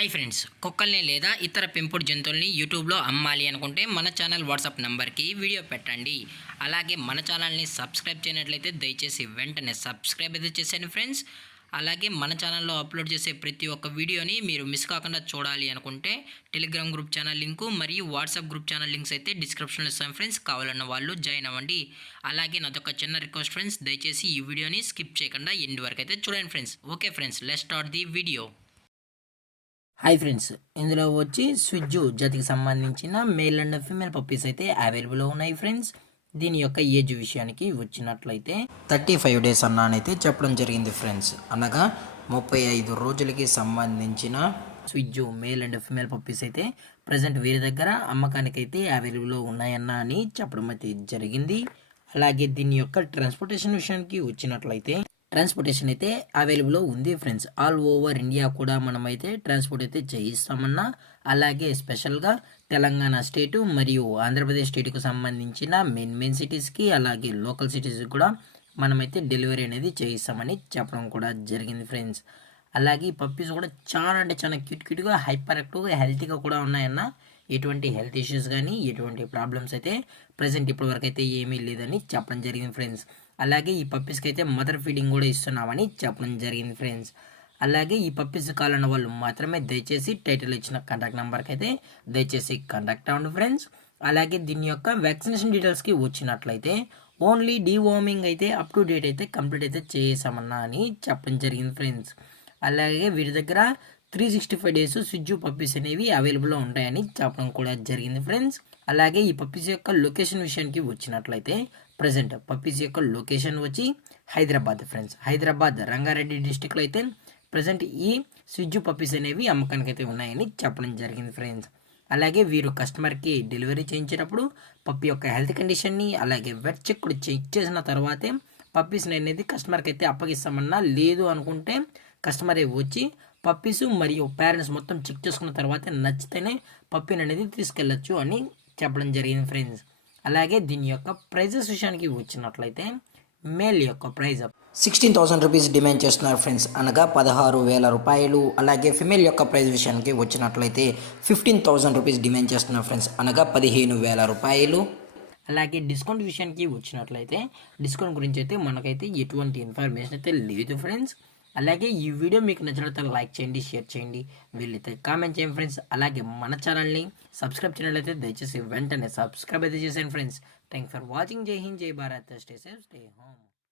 Hi friends, కుక్కల్ని లేదా ఇతర పెంపుడు జంతువుల్ని యూట్యూబ్లో అమ్మాలి అనుకుంటే మన ఛానల్ వాట్సాప్ నెంబర్కి వీడియో పెట్టండి. అలాగే మన ఛానల్ని సబ్స్క్రైబ్ చేయనట్లయితే దయచేసి వెంటనే సబ్స్క్రైబ్ అయితే చేసేయండి ఫ్రెండ్స్. అలాగే మన ఛానల్లో అప్లోడ్ చేసే ప్రతి ఒక్క వీడియోని మీరు మిస్ కాకుండా చూడాలి అనుకుంటే టెలిగ్రామ్ గ్రూప్ ఛానల్ లింకు మరియు వాట్సాప్ గ్రూప్ ఛానల్ లింక్స్ అయితే డిస్క్రిప్షన్లో ఇస్తాను ఫ్రెండ్స్. కావాలన్న వాళ్ళు జాయిన్ అవ్వండి. అలాగే నాదొక చిన్న రిక్వెస్ట్ ఫ్రెండ్స్, దయచేసి ఈ వీడియోని స్కిప్ చేయకుండా ఎండ్ వరకు అయితే చూడండి friends. Okay friends, let's start the video. Hi friends, ఇందులో వచ్చి స్విజ్జు జాతికి సంబంధించిన మేల్ అండ్ ఫీమేల్ పప్పీస్ అయితే అవైలబుల్ ఉన్నాయి ఫ్రెండ్స్. దీని యొక్క ఏజ్ విషయానికి వచ్చినట్లయితే 35 days అన్నానైతే చెప్పడం జరిగింది ఫ్రెండ్స్. అనగా 35 రోజులకి సంబంధించిన స్విజ్జు మేల్ అండ్ ఫీమేల్ పప్పీస్ అయితే ప్రజెంట్ వీరి దగ్గర అమ్మకానికి అయితే అవైలబుల్ ఉన్నాయన్న అని చెప్పడం అయితే జరిగింది. అలాగే దీని యొక్క ట్రాన్స్పోర్టేషన్ విషయానికి వచ్చినట్లయితే ట్రాన్స్పోర్టేషన్ అయితే అవైలబుల్ ఉంది ఫ్రెండ్స్. ఆల్ ఓవర్ ఇండియా కూడా మనమైతే ట్రాన్స్పోర్ట్ అయితే చేయిస్తామన్నా. అలాగే స్పెషల్గా తెలంగాణ స్టేటు మరియు ఆంధ్రప్రదేశ్ స్టేట్కు సంబంధించిన మెయిన్ సిటీస్కి అలాగే లోకల్ సిటీస్కి కూడా మనమైతే డెలివరీ అనేది చేయిస్తామని చెప్పడం కూడా జరిగింది ఫ్రెండ్స్. అలాగే ఈ పప్పీస్ కూడా చాలా అంటే చాలా క్యూట్గా హైపర్ యాక్టివ్గా హెల్తీగా కూడా ఉన్నాయన్న. ఎటువంటి హెల్త్ ఇష్యూస్ కానీ ఎటువంటి ప్రాబ్లమ్స్ అయితే ప్రజెంట్ ఇప్పటివరకు అయితే ఏమీ లేదని చెప్పడం జరిగింది ఫ్రెండ్స్. అలాగే ఈ పప్పీస్కి అయితే మదర్ ఫీడింగ్ కూడా ఇస్తున్నామని చెప్పడం జరిగింది ఫ్రెండ్స్. అలాగే ఈ పప్పీస్ కావాలన్న వాళ్ళు మాత్రమే దయచేసి టైటిల్ ఇచ్చిన కాంటాక్ట్ నెంబర్కి అయితే దయచేసి కాంటాక్ట్ అవ్వండి ఫ్రెండ్స్. అలాగే దీని యొక్క వ్యాక్సినేషన్ డీటెయిల్స్కి వచ్చినట్లయితే ఓన్లీ డీవార్మింగ్ అయితే అప్ టు డేట్ అయితే కంప్లీట్ అయితే చేసామన్నా అని చెప్పడం జరిగింది ఫ్రెండ్స్. అలాగే వీరి దగ్గర 365 days స్విజ్జు పప్పీస్ అనేవి అవైలబుల్లో ఉంటాయని చెప్పడం కూడా జరిగింది ఫ్రెండ్స్. అలాగే ఈ పప్పీస్ యొక్క లొకేషన్ విషయానికి వచ్చినట్లయితే ప్రజెంట్ పప్పీస్ యొక్క లొకేషన్ వచ్చి హైదరాబాద్ ఫ్రెండ్స్. హైదరాబాద్ రంగారెడ్డి డిస్టిక్లో అయితే ప్రజెంట్ ఈ స్విజ్జు పప్పీస్ అనేవి అమ్మకానికి అయితే ఉన్నాయని చెప్పడం జరిగింది ఫ్రెండ్స్. అలాగే వీరు కస్టమర్కి డెలివరీ చేయించేటప్పుడు పప్పి యొక్క హెల్త్ కండిషన్ని అలాగే వెట్ చెక్ కూడా చెక్ చేసిన తర్వాతే పప్పీస్ని అనేది కస్టమర్కి అయితే అప్పగిస్తామన్నా. లేదు అనుకుంటే కస్టమరే వచ్చి పప్పీస్ మరియు పేరెంట్స్ మొత్తం చెక్ చేసుకున్న తర్వాత నచ్చితేనే పప్పీని అనేది తీసుకెళ్ళచ్చు అని చెప్పడం జరిగింది ఫ్రెండ్స్. అలాగే దీని యొక్క ప్రైజెస్ విషయానికి వచ్చినట్లయితే మేల్ యొక్క ప్రైజ్ 16,000 రూపీస్ డిమాండ్ చేస్తున్నారు ఫ్రెండ్స్, అనగా 16,000 రూపాయలు. అలాగే ఫిమేల్ యొక్క ప్రైజ్ విషయానికి వచ్చినట్లయితే 15,000 రూపీస్ డిమాండ్ చేస్తున్నారు ఫ్రెండ్స్, అనగా 15,000 రూపాయలు. అలాగే డిస్కౌంట్ విషయానికి వచ్చినట్లయితే డిస్కౌంట్ గురించి అయితే మనకైతే ఎటువంటి ఇన్ఫర్మేషన్ అయితే లేదు ఫ్రెండ్స్. అలాగే ఈ వీడియో మీకు నచ్చినట్లయితే లైక్ చేయండి, షేర్ చేయండి, వీళ్ళైతే కామెంట్ చేయండి ఫ్రెండ్స్. అలాగే మన ఛానల్ని సబ్స్క్రైబ్ చేయనట్లయితే దయచేసి వెంటనే సబ్స్క్రైబ్ అయితే చేసేయండి ఫ్రెండ్స్. Thanks for watching. జై హింద్, జై Bharat, stay safe, stay home.